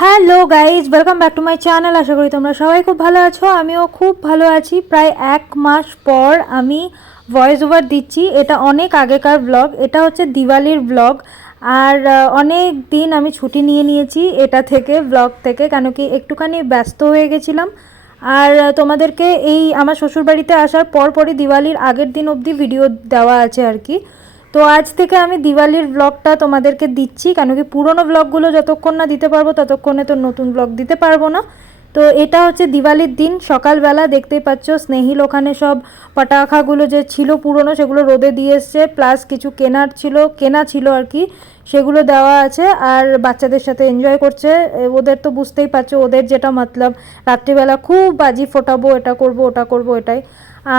Hello guys welcome back to my channel আশা করি তোমরা সবাই খুব ভালো আছো। আমিও খুব ভালো আছি। প্রায় এক মাস পর আমি ভয়েস ওভার দিচ্ছি। এটা অনেক আগেকার ব্লগ এটা হচ্ছে দিওয়ালির ব্লগ আর অনেক দিন আমি ছুটি নিয়ে নিয়েছি এটা থেকে ব্লগ থেকে। কেন কি একটুখানি ব্যস্ত হয়ে গেছিলাম। আর তোমাদেরকে এই আমার শ্বশুরবাড়িতে আসার পরপরই দিওয়ালির আগের দিন অবধি ভিডিও দেওয়া আছে আর কি। তো আজ থেকে আমি দিওয়ালির ব্লগটা তোমাদেরকে দিচ্ছি, কেন কি পুরনো ব্লগগুলো যতক্ষণ না দিতে পারব ততক্ষণে তো নতুন ব্লগ দিতে পারব না। তো এটা হচ্ছে দিওয়ালির দিন, সকালবেলা দেখতেই পাচ্ছ স্নেহিল ওখানে সব পটাখাগুলো যে ছিল পুরনো সেগুলো রোদে দিয়ে এসছে প্লাস কিছু কেনার ছিল, কেনা ছিল আর কি। সেগুলো দেওয়া আছে আর বাচ্চাদের সাথে এনজয় করছে। ওদের তো বুঝতেই পারছ, ওদের যেটা মতলব, রাত্রিবেলা খুব বাজি ফোটাবো, এটা করব, ওটা করব, এটাই।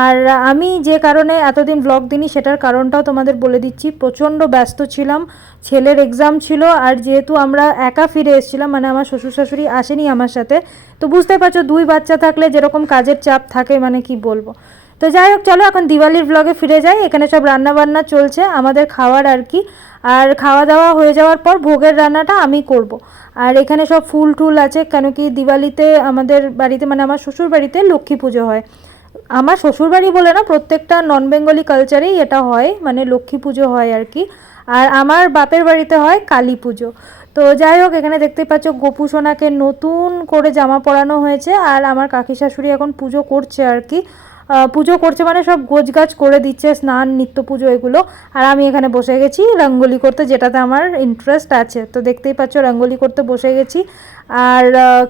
আর আমি যে কারণে এতদিন ব্লগ দিইনি, সেটার কারণটাও তোমাদের বলে দিচ্ছি। প্রচণ্ড ব্যস্ত ছিলাম, ছেলের এক্সাম ছিল, আর যেহেতু আমরা একা ফিরে এসেছিলাম মানে আমার শ্বশুর শাশুড়ি আসেনি আমার সাথে, তো বুঝতে পারছ, দুই বাচ্চা থাকলে যেরকম কাজের চাপ থাকে মানে কি বলব। তো যাই হোক, চলো এখন দিওয়ালির ব্লগে ফিরে যাই, এখানে সব রান্না বান্না চলছে, আমাদের খাওয়ার আর কি। আর খাওয়া দাওয়া হয়ে যাওয়ার পর ভোগের রান্নাটা আমি করব। আর এখানে সব ফুল টুল আছে, কেন কি দিওয়ালিতে আমাদের বাড়িতে মানে আমার শ্বশুর বাড়িতে লক্ষ্মী পুজো হয়। আমার শ্বশুরবাড়ি বলে না, প্রত্যেকটা নন বেঙ্গলি কালচারেই এটা হয় মানে লক্ষ্মী পুজো হয় আর কি। আর আমার বাপের বাড়িতে হয় কালী পুজো। তো যাই হোক, এখানে দেখতে পাচ্ছ গোপু সোনাকে নতুন করে জামা পরানো হয়েছে, আর আমার কাকি শাশুড়ি এখন পুজো করছে আর কি। পুজো করছে মানে সব গোছগাছ করে দিচ্ছে, স্নান নিত্য পুজো এগুলো। আর আমি এখানে বসে গেছি রঙ্গোলি করতে, যেটাতে আমার ইন্টারেস্ট আছে। তো দেখতেই পাচ্ছ, রঙ্গোলি করতে বসে গেছি। আর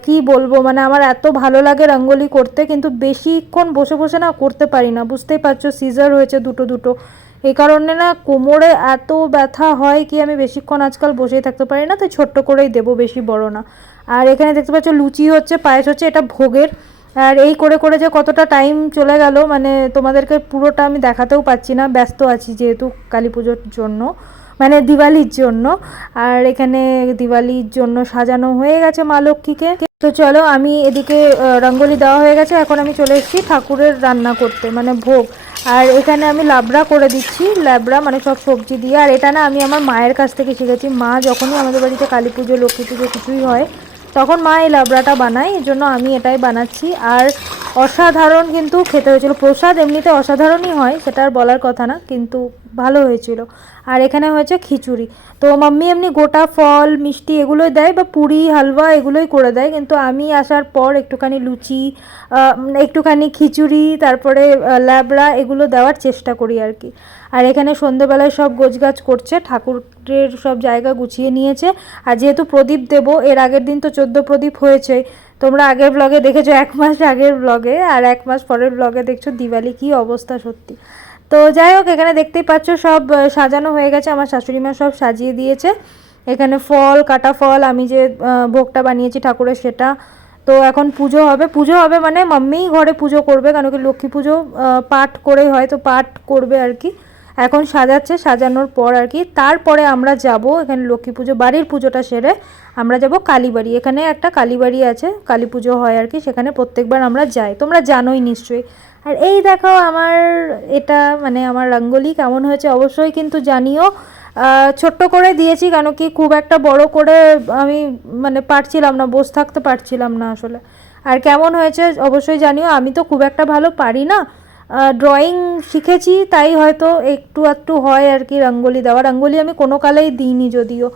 কি বলব মানে আমার এত ভালো লাগে রঙ্গোলি করতে, কিন্তু বেশিক্ষণ বসে বসে না করতে পারি না। বুঝতেই পারছ সিজার হয়েছে দুটো দুটো। এই কারণে না কোমরে এত ব্যথা হয় কি আমি বেশিক্ষণ আজকাল বসেই থাকতে পারি না, তাই ছোট্ট করেই দেবো, বেশি বড় না। আর এখানে দেখতে পাচ্ছ, লুচি হচ্ছে, পায়েস হচ্ছে, এটা ভোগের। আর এই করে করে যে কতটা টাইম চলে গেল মানে তোমাদেরকে পুরোটা আমি দেখাতেও পাচ্ছি না, ব্যস্ত আছি যেহেতু কালী পুজোর জন্য মানে দিওয়ালির জন্য, আর এখানে দিওয়ালির জন্য সাজানো হয়ে গেছে মা লক্ষ্মীকে। তো চলো আমি এদিকে রঙ্গোলি দেওয়া হয়ে গেছে, এখন আমি চলে এসেছি ঠাকুরের রান্না করতে মানে ভোগ। আর এখানে আমি লাবড়া করে দিচ্ছি, লাবড়া মানে সব সবজি দিয়ে, আর এটা না আমি আমার মায়ের কাছ থেকে শিখেছি। মা যখনই আমাদের বাড়িতে কালী পুজো, লক্ষ্মী পুজো কিছুই হয় তখন মা এই লাবড়াটা বানায়, এই জন্য আমি এটাই বানাচ্ছি। আর অসাধারণ কিন্তু খেতে হয়েছিল। প্রসাদ এমনিতে অসাধারণই হয়, সেটা আর বলার কথা না, কিন্তু ভালো হয়েছিল। আর এখানে হয়েছে খিচুড়ি। তো মাম্মি এমনি গোটা ফল, মিষ্টি এগুলোই দেয় বা পুরি, হালুয়া এগুলোই করে দেয়। কিন্তু আমি আসার পর একটুখানি লুচি একটুখানি খিচুড়ি, তারপরে ল্যাবড়া এগুলো দেওয়ার চেষ্টা করি আর কি। আর এখানে সন্ধেবেলায় সব গোছগাছ করছে, ঠাকুরের সব জায়গা গুছিয়ে নিয়েছে। আর যেহেতু প্রদীপ দেবো, এর আগের দিন তো চোদ্দ প্রদীপ হয়েছে তোমরা আগের ব্লগে দেখেছ, এক মাস আগের ব্লগে আর এক মাস পরের ব্লগে দেখছ দিওয়ালি কী অবস্থা সত্যি। তো যাই হোক, এখানে দেখতেই পাচ্ছ সব সাজানো হয়ে গেছে। আমার শাশুড়ি মা সব সাজিয়ে দিয়েছে। এখানে ফল, কাটা ফল, আমি যে ভোগটা বানিয়েছি ঠাকুরের সেটা। তো এখন পুজো হবে। পুজো হবে মানে মাম্মিই ঘরে পুজো করবে কেন কি লক্ষ্মী পুজো পাঠ করেই হয়, তো পাঠ করবে আর কি। এখন সাজাচ্ছে, সাজানোর পর আর কি। তারপরে আমরা যাব, এখানে লক্ষ্মী পুজো, বাড়ির পুজোটা সেরে আমরা যাব কালীবাড়ি। এখানে একটা কালীবাড়ি আছে, কালী পুজো হয় আর কি, সেখানে প্রত্যেকবার আমরা যাই। তোমরা জানোই নিশ্চয়ই আর এই দেখো আমার, এটা মানে আমার রঙ্গোলি কেমন হয়েছে অবশ্যই কিন্তু জানিও। ছোট্ট করে দিয়েছি কেন কি খুব একটা বড় করে আমি মানে পারছিলাম না, বসে থাকতে পারছিলাম না আসলে। আর কেমন হয়েছে অবশ্যই জানিও, আমি তো খুব একটা ভালো পারি না। ড্রয়িং শিখেছি, তাই হয়তো একটু একটু হয় আর কি রঙ্গোলি দেওয়া। রঙ্গোলি আমি কোনো কালেই দিইনি যদিও।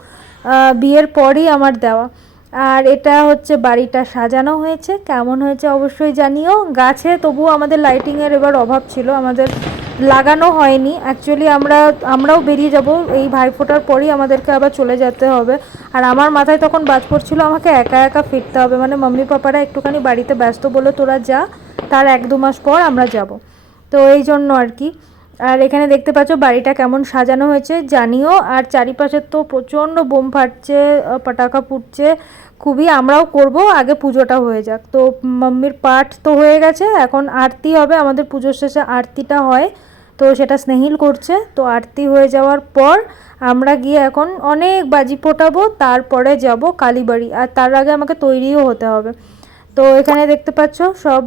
বিয়ের পরই আমার দেওয়া। আর এটা হচ্ছে বাড়িটা সাজানো হয়েছে। কেমন হয়েছে অবশ্যই জানিও। গাছে তবুও আমাদের লাইটিংয়ের এবার অভাব ছিল, আমাদের লাগানো হয়নি। অ্যাকচুয়ালি আমরা, আমরাও বেরিয়ে যাব, এই ভাইফোঁটার পরই আমাদেরকে আবার চলে যেতে হবে। আর আমার মাথায় তখন বাজ পড়ছিল, আমাকে একা একা ফিরতে হবে। মানে মাম্মি পাপারা একটুখানি বাড়িতে ব্যস্ত বলে তোরা যা, তার এক দু মাস পর আমরা যাব। তো এই জন্য আর কি। আর এখানে দেখতে পাচ্ছ বাড়িটা কেমন সাজানো হয়েছে, জানিও। আর চারিপাশে তো প্রচণ্ড বোম ফাটছে পটাকা ফুটছে। খুবই আমরাও করব, আগে পুজোটা হয়ে যাক। তো মাম্মির পাঠ তো হয়ে গেছে, এখন আরতি হবে, আমাদের পুজোর শেষে আরতিটা হয়। তো সেটা স্নেহিল করছে, তো আরতি হয়ে যাওয়ার পর আমরা গিয়ে এখন অনেক বাজি ফোটাবো, তারপরে যাব কালীবাড়ি। আর তার আগে আমাকে তৈরিও হতে হবে। তো এখানে দেখতে পাচ্ছ সব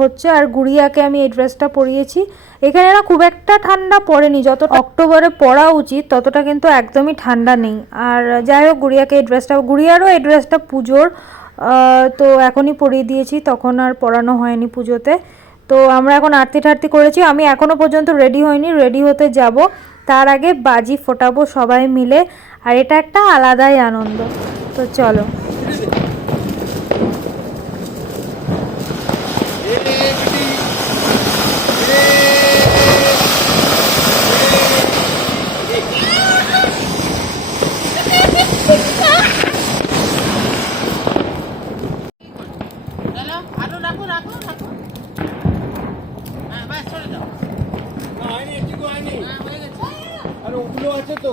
হচ্ছে আর গুড়িয়াকে আমি এই ড্রেসটা পরিয়েছি। এখানে না খুব একটা ঠান্ডা পড়েনি যত অক্টোবরে পড়া উচিত ততটা কিন্তু একদমই ঠান্ডা নেই। আর যাই হোক, গুড়িয়াকে এই ড্রেসটা, গুড়িয়ারও এই ড্রেসটা পুজোর তো এখনই পরিয়ে দিয়েছি, তখন আর পরানো হয়নি পুজোতে। তো আমরা এখন আরতি ঠারতি করেছি, আমি এখনও পর্যন্ত রেডি হইনি রেডি হতে যাব। তার আগে বাজি ফোটাবো সবাই মিলে, আর এটা একটা আলাদাই আনন্দ। তো চলো আরও রাখো রাখো রাখো হ্যাঁ বাস চলে যাও না, হয়নি, একটুকু হয়নি। হ্যাঁ হয়ে গেছে আরে ওগুলো আছে তো।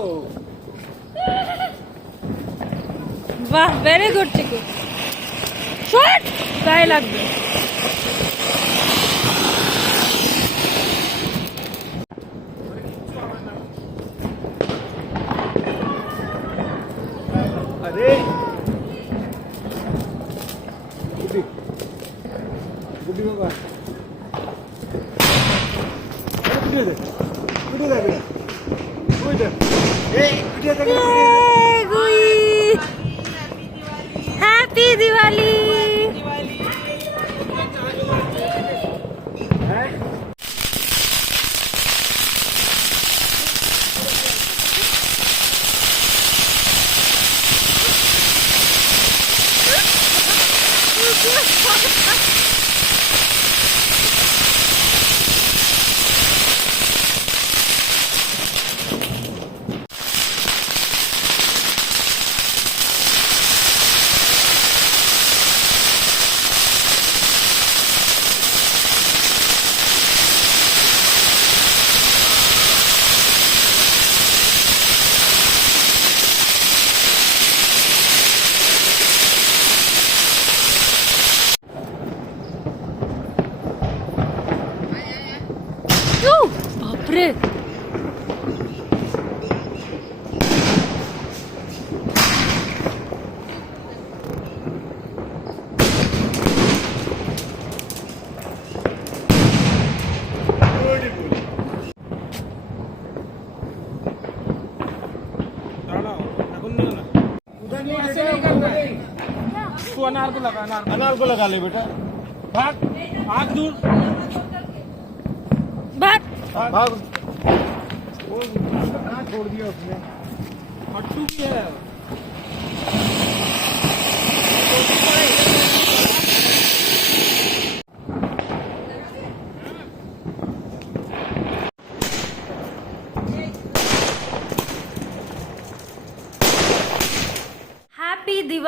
বাহ ভেরি গুড চিকু শর্ট গায়ে লাগবে। আরে। গুডি দে গুডি দে বে গুডি দে এই গুডি দে হ্যাপি अनार को लगा अनार अनार को लगा ले बेटा। भाग भाग दूर। भाग। भाग। छोड़ दिया उसने। हट्टू भी है।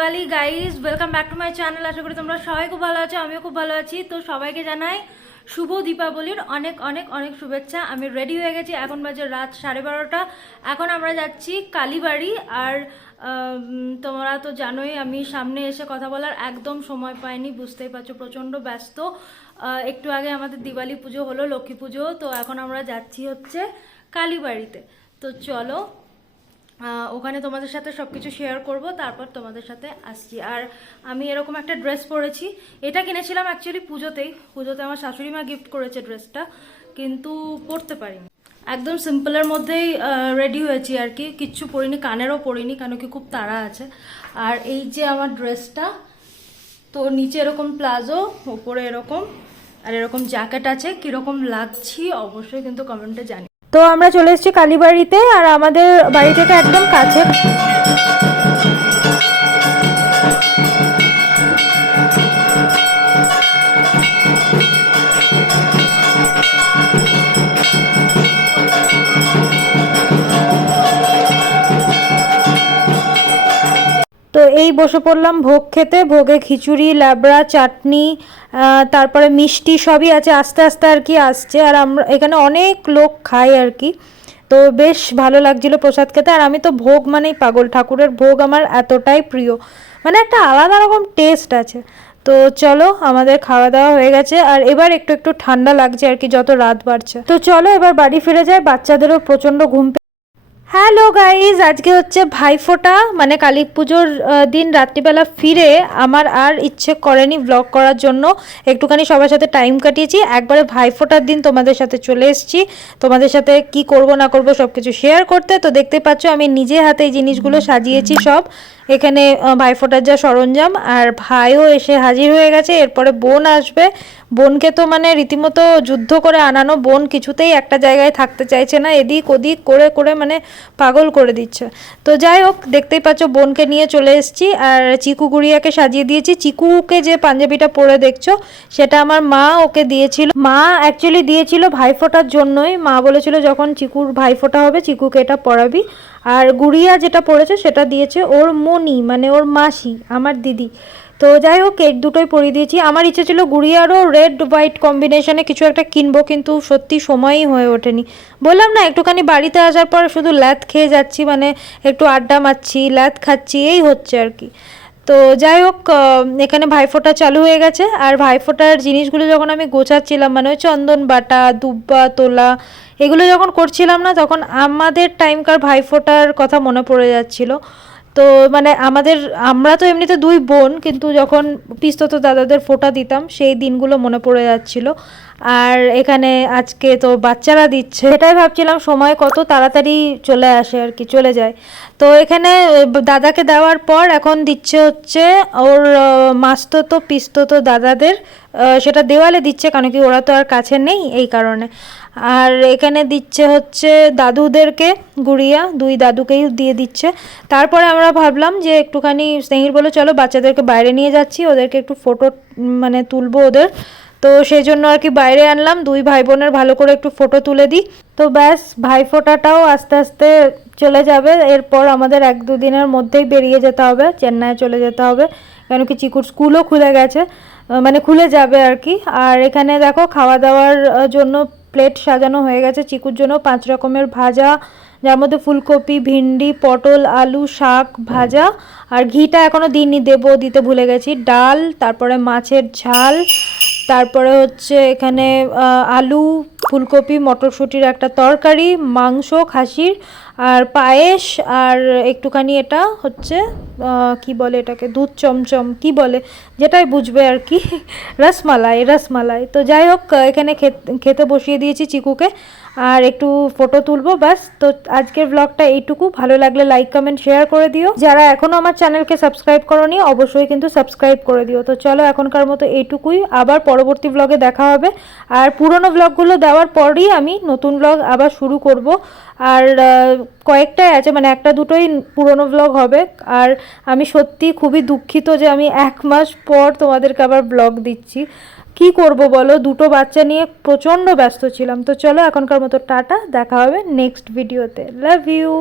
Diwali guys welcome back to my channel আশা করি তোমরা সবাই খুব ভালো আছো, আমিও খুব ভালো আছি। তো সবাইকে জানাই শুভ দীপাবলির অনেক অনেক অনেক শুভেচ্ছা। আমি রেডি হয়ে গেছি, এখন বাজে রাত সাড়ে বারোটা। এখন আমরা যাচ্ছি কালীবাড়ি আর তোমরা তো জানোই আমি সামনে এসে কথা বলার একদম সময় পাইনি, বুঝতেই পারছ, প্রচণ্ড ব্যস্ত। একটু আগে আমাদের দিওয়ালি পুজো হলো, লক্ষ্মী পুজো, তো এখন আমরা যাচ্ছি হচ্ছে কালীবাড়িতে। তো চলো ওখানে তোমাদের সাথে সব কিছু শেয়ার করব, তারপর তোমাদের সাথে আসছি। আর আমি এরকম একটা ড্রেস পরেছি, এটা কিনেছিলাম অ্যাকচুয়ালি পুজোতেই। পুজোতে আমার শাশুড়ি মা গিফট করেছে ড্রেসটা কিন্তু পরতে পারিনি। একদম সিম্পলের মধ্যেই রেডি হয়েছি আর কি। কিচ্ছু পরিনি, কানেরও পরিনি, কেন কি খুব তাড়া আছে। আর এই যে আমার ড্রেসটা তো নিচে এরকম প্লাজো, ওপরে এরকম, আর এরকম জ্যাকেট আছে, কীরকম লাগছি অবশ্যই কিন্তু কমেন্টে জানি তো আমরা চলে এসেছি কালীবাড়িতে আর আমাদের বাড়ি থেকে একদম কাছে। এই বসে পড়লাম, ভোগ খেতে, ভোগে খিচুড়ি লাবড়া চাটনি তারপরে মিষ্টি সবই আছে, আস্তে আস্তে আর কি আসছে। আর আমরা, এখানে অনেক লোক খায় আর কি। তো বেশ ভালো লাগছিল প্রসাদ খেতে। আর আমি তো ভোগ মানেই পাগল। ঠাকুরের ভোগ আমার এতটাই প্রিয়। মানে একটা আলাদা রকম টেস্ট আছে। তো চলো, আমাদের খাওয়া দাওয়া হয়ে গেছে। আর এবার একটু একটু ঠান্ডা লাগছে আর কি, যত রাত বাড়ছে। তো চলো, এবার বাড়ি ফিরে যায় বাচ্চাদেরও প্রচণ্ড ঘুম হ্যালো গাইজ আজকে হচ্ছে ভাইফোঁটা। মানে কালী পুজোর দিন রাত্রিবেলা ফিরে আমার আর ইচ্ছে করেনি ব্লগ করার জন্য। একটুখানি সবার সাথে টাইম কাটিয়েছি। একবারে ভাইফোঁটার দিন তোমাদের সাথে চলে এসেছি। তোমাদের সাথে কি করব, না করব সব কিছু শেয়ার করতে। তো দেখতে পাচ্ছ, আমি নিজে হাতে এই জিনিসগুলো সাজিয়েছি সব। এখানে ভাইফোঁটার যা সরঞ্জাম আর ভাইও এসে হাজির হয়ে গেছে। এরপরে বোন আসবে। বোনকে তো মানে রীতিমতো যুদ্ধ করে আনানো বোন কিছুতেই একটা জায়গায় থাকতে চাইছে না। এদিক ওদিক করে করে মানে পাগল করে দিচ্ছে। তো যাই হোক, দেখতেই পাচ্ছ বোনকে নিয়ে চলে এসেছি। আর চিকু গুড়িয়াকে সাজিয়ে দিয়েছি। চিকুকে যে পাঞ্জাবিটা পরে দেখছ, সেটা আমার মা ওকে দিয়েছিল। মা অ্যাকচুয়ালি দিয়েছিল ভাইফোঁটার জন্যই। মা বলেছিল যখন চিকুর ভাইফোঁটা হবে, চিকুকে এটা পরাবি। আর গুড়িয়া যেটা পড়েছে সেটা দিয়েছে ওর মনি মানে ওর মাসি, আমার দিদি। তো যাই হোক কেক দুটোই পরিয়ে দিয়েছি। আমার ইচ্ছে ছিল গুড়িয়ারও রেড হোয়াইট কম্বিনেশনে কিছু একটা কিনবো, কিন্তু সত্যি সময়ই হয়ে ওঠেনি। বললাম না, একটুখানি বাড়িতে আসার পর শুধু ল্যাথ খেয়ে যাচ্ছি মানে একটু আড্ডা মারছি, ল্যাথ খাচ্ছি, এই হচ্ছে আর কি। তো যাই হোক এখানে ভাইফোঁটা চালু হয়ে গেছে। আর ভাইফোঁটার জিনিসগুলো যখন আমি গোছাচ্ছিলাম মানে ওই চন্দন বাটা, দুব্বা, তোলা, এগুলো যখন করছিলাম না, তখন আমাদের টাইমকার ভাইফোঁটার কথা মনে পড়ে যাচ্ছিল। তো মানে আমাদের, আমরা তো এমনিতে দুই বোন, কিন্তু যখন পিস্তত দাদাদের ফোঁটা দিতাম, সেই দিনগুলো মনে পড়ে যাচ্ছিল। আর এখানে আজকে তো বাচ্চারা দিচ্ছে। সেটাই ভাবছিলাম, সময় কত তাড়াতাড়ি চলে আসে আর কি, চলে যায়। তো এখানে দাদাকে দেওয়ার পর এখন দিচ্ছে হচ্ছে ওর মাস্ততো পিস্ততো দাদাদের সেটা দেওয়ালে দিচ্ছে, কারণ কি ওরা তো আর কাছে নেই এই কারণে। আর এখানে দিচ্ছে হচ্ছে দাদুদেরকে, গুড়িয়া, দুই দাদুকেই দিয়ে দিচ্ছে। তারপরে আমরা ভাবলাম যে একটুখানি স্নেহির বলে চলো বাচ্চাদেরকে বাইরে নিয়ে যাচ্ছি, ওদেরকে একটু ফটো মানে তুলবো ওদের। তো সেই জন্য আর কি বাইরে আনলাম। দুই ভাই বোনের ভালো করে একটু ফটো তুলে দিই। তো ব্যাস, ভাই ফোটাটাও আস্তে আস্তে চলে যাবে। এরপর আমাদের এক দুদিনের মধ্যেই বেরিয়ে যেতে হবে চেন্নাই চলে যেতে হবে। কেন কি চিকুর স্কুলও খুলে গেছে। মানে খুলে যাবে আর কি। আর এখানে দেখো, খাওয়া দাওয়ার জন্য প্লেট সাজানো হয়ে গেছে। চিকুর জন্য পাঁচ রকমের ভাজা যার মধ্যে ফুলকপি, ভিন্ডি, পটল, আলু, শাক, ভাজা আর ঘিটা এখনও দিইনি, দেবো, দিতে ভুলে গেছি। ডাল, তারপরে মাছের ঝাল, তারপরে হচ্ছে এখানে আলু, ফুলকপি, মটরশুঁটির একটা তরকারি, মাংস, খাসির আর পায়েস আর একটুখানি এটা হচ্ছে কি বলে এটাকে, দুধ চমচম, কি বলে, যেটাই বুঝবে আর কি, রসমালাই রসমালাই। তো যাই হোক, এখানে খেতে বসিয়ে দিয়েছি চিকুকে। আর একটু ফটো তুলবো, ব্যাস। তো আজকের ব্লগটা এইটুকু। ভালো লাগলে লাইক কমেন্ট শেয়ার করে দিও। যারা এখনও আমার চ্যানেলকে সাবস্ক্রাইব করনি, অবশ্যই কিন্তু সাবস্ক্রাইব করে দিও। তো চলো এখনকার মতো এইটুকুই। আবার পরবর্তী ব্লগে দেখা হবে। আর পুরনো ব্লগগুলো দেওয়ার পরই আমি নতুন ব্লগ আবার শুরু করব। আর কয়েকটাই আছে মানে একটা দুটোই পুরনো ব্লগ হবে। আর আমি সত্যি খুবই দুঃখিত যে আমি এক মাস পর তোমাদেরকে আবার ব্লগ দিচ্ছি। কি করব বলো? দুটো বাচ্চা নিয়ে প্রচণ্ড ব্যস্ত ছিলাম। তো চলো এখনকার মতো টাটা, দেখা হবে নেক্সট ভিডিওতে লাভ ইউ